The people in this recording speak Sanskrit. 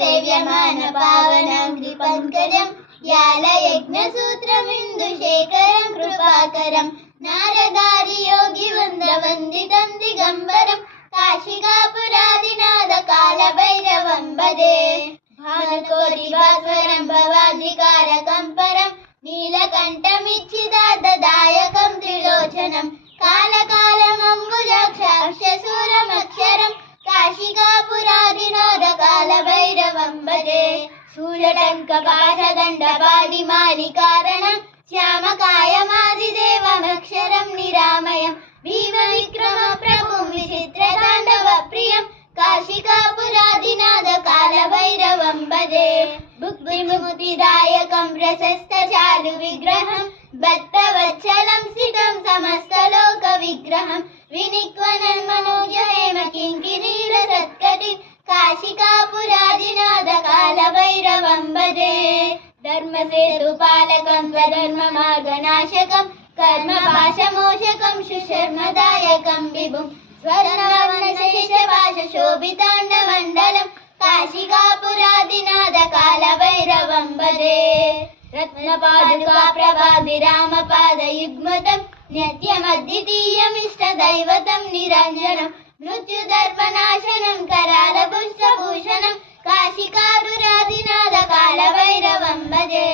सेव्यमान पावनाङ्घ्रिपङ्कजं यालयज्ञसूत्रमिन्दुशेखरं कृपाकरं नारदादियोगिवृन्दवन्दितं दिगम्बरं काशिकापुरादिनाथ कालभैरवं भजे भानुकोटिभास्वरं भवाद्रिकारकं परं नीलकण्ठमिच्छिदार्थदायकं त्रिलोचनं कालकालमम्बुजाक्षाक्षसूरमक्षरं काशिकापुरादिनाथ कालभैरवं भजे शूलटङ्कपाशदण्डपादिमालिकारणं श्यामकायमादिदेवमक्षरं निरामयं भीमविक्रमप्रभुं विचित्रताण्डवप्रियं काशिकापुरादिनाथ कालभैरवं भजे भुक्तिमुक्तिदायकं प्रशस्तचारुविग्रहं भक्तवत्सलं स्थितं समस्तलोकविग्रहं विनिक्वनन्मनोजयेम किङ्किणीरसत्कटिं काशिकापुरादिनाथ कालभैरवं भजे धर्मसेतुपालकं स्वधर्ममार्गनाशकं कर्मपाशमोचकं सुशर्मदायकं विभुं स्वर्णवर्णशेषपाशशोभिताण्डमण्डलं काशिकापुरादिनाथ कालभैरवं भजे रत्नपादुकाप्रभाभिरामपादयुग्मतं नित्यमद्वितीयमिष्टदैवतं निरञ्जनं मृत्युदर्पनाशनं करालपुष्पभूषणं काशिकापुरादिनाथ कालभैरवं भजे।